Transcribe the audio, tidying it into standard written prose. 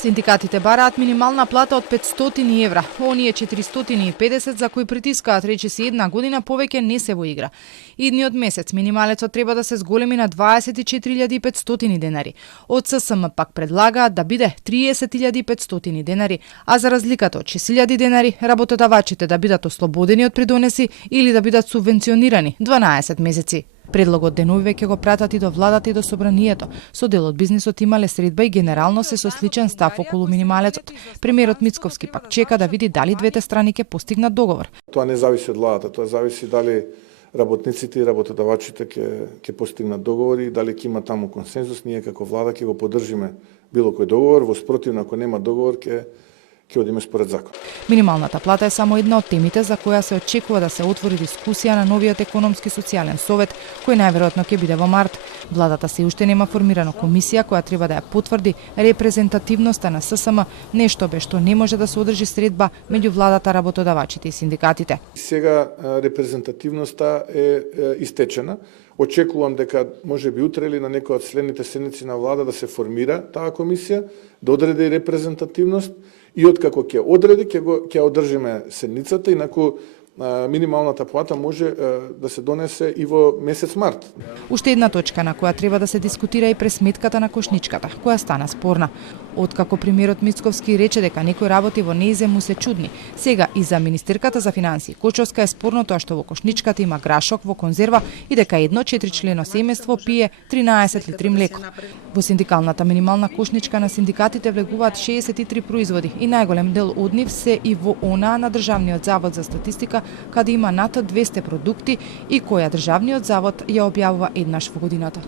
Синдикатите бараат минимална плата од 500 евра. Оние 450 за кои притискаат речиси една година повеќе не се во игра. Идниот месец минималецот треба да се зголеми на 24.500 денари. Од ССМ пак предлагаат да биде 30.500 денари, а за разликата од 6.000 денари работодавачите да бидат ослободени од придонеси или да бидат субвенционирани 12 месеци. Предлогот денови ќе го пратат и до владата и до собранието. Со дел од бизнисот имале средба и генерално се со сличен став околу минималецот. Премиерот Мицковски пак чека да види дали двете страни ќе постигнат договор. Тоа не зависи од владата, тоа зависи дали работниците и работодавачите ќе постигнат договори и дали ќе има таму консензус. Ние како влада ќе го поддржиме било кој договор, во спротивно ако нема договор ќе одиме според закон. Минималната плата е само една од темите за која се очекува да се отвори дискусија на новиот економски социјален совет, кој најверојатно ќе биде во март. Владата се уште нема формирана комисија која треба да ја потврди репрезентативноста на ССМ, нешто бе што не може да се одржи средба меѓу владата, работодавачите и синдикатите. Сега репрезентативноста е истечена. Очекувам дека можеби утре или на некој од следните седници на влада да се формира таа комисија, да одреди репрезентативност и откако ќе одреди, ќе одржиме седницата, инаку минималната плата може да се донесе и во месец март. Уште една точка на која треба да се дискутира и пресметката на кошничката, која стана спорна. Откако премиерот Мицковски рече дека некои работи во нејзе му се чудни, сега и за министерката за финансии Кочовска е спорно тоа што во кошничката има грашок во конзерва и дека едно 4-члено семејство пие 13 литри млеко. Во синдикалната минимална кошничка на синдикатите влегуваат 63 производи и најголем дел од нив се и во онаа на Државниот завод за статистика, каде има над 200 продукти и која Државниот завод ја објавува еднаш во годината.